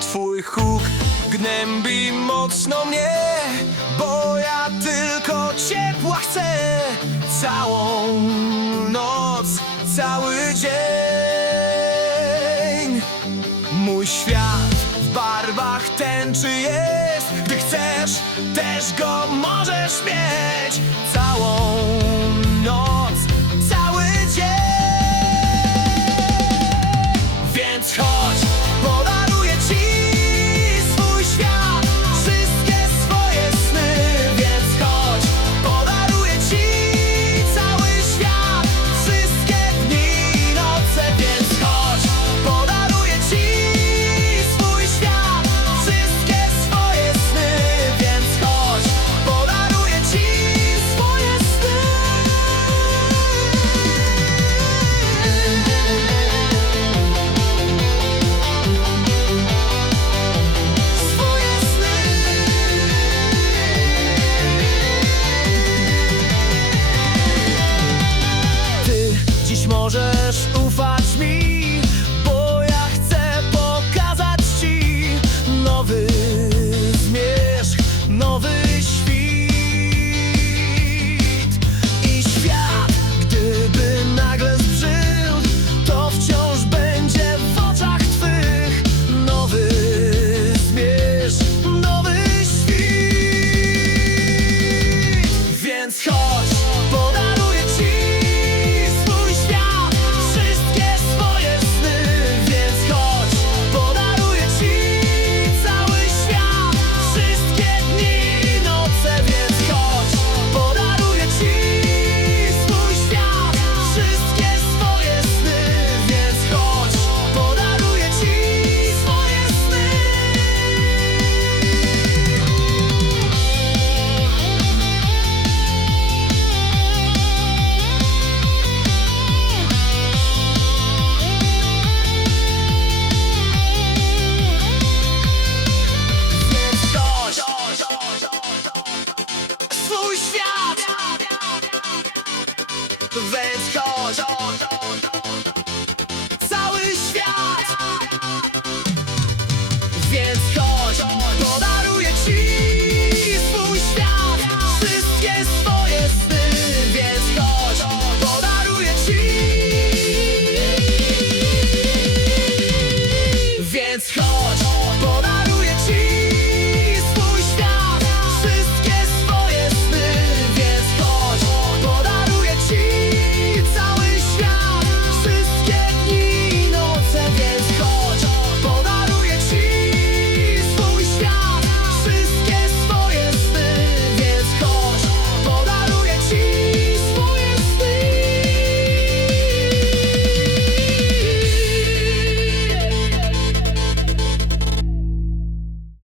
Twój huk gnębi mocno mnie, bo ja tylko ciepła chcę całą noc, cały dzień. Mój świat w barwach tęczy jest, gdy chcesz, też go możesz mieć całą noc. Możesz ufać mi. 大人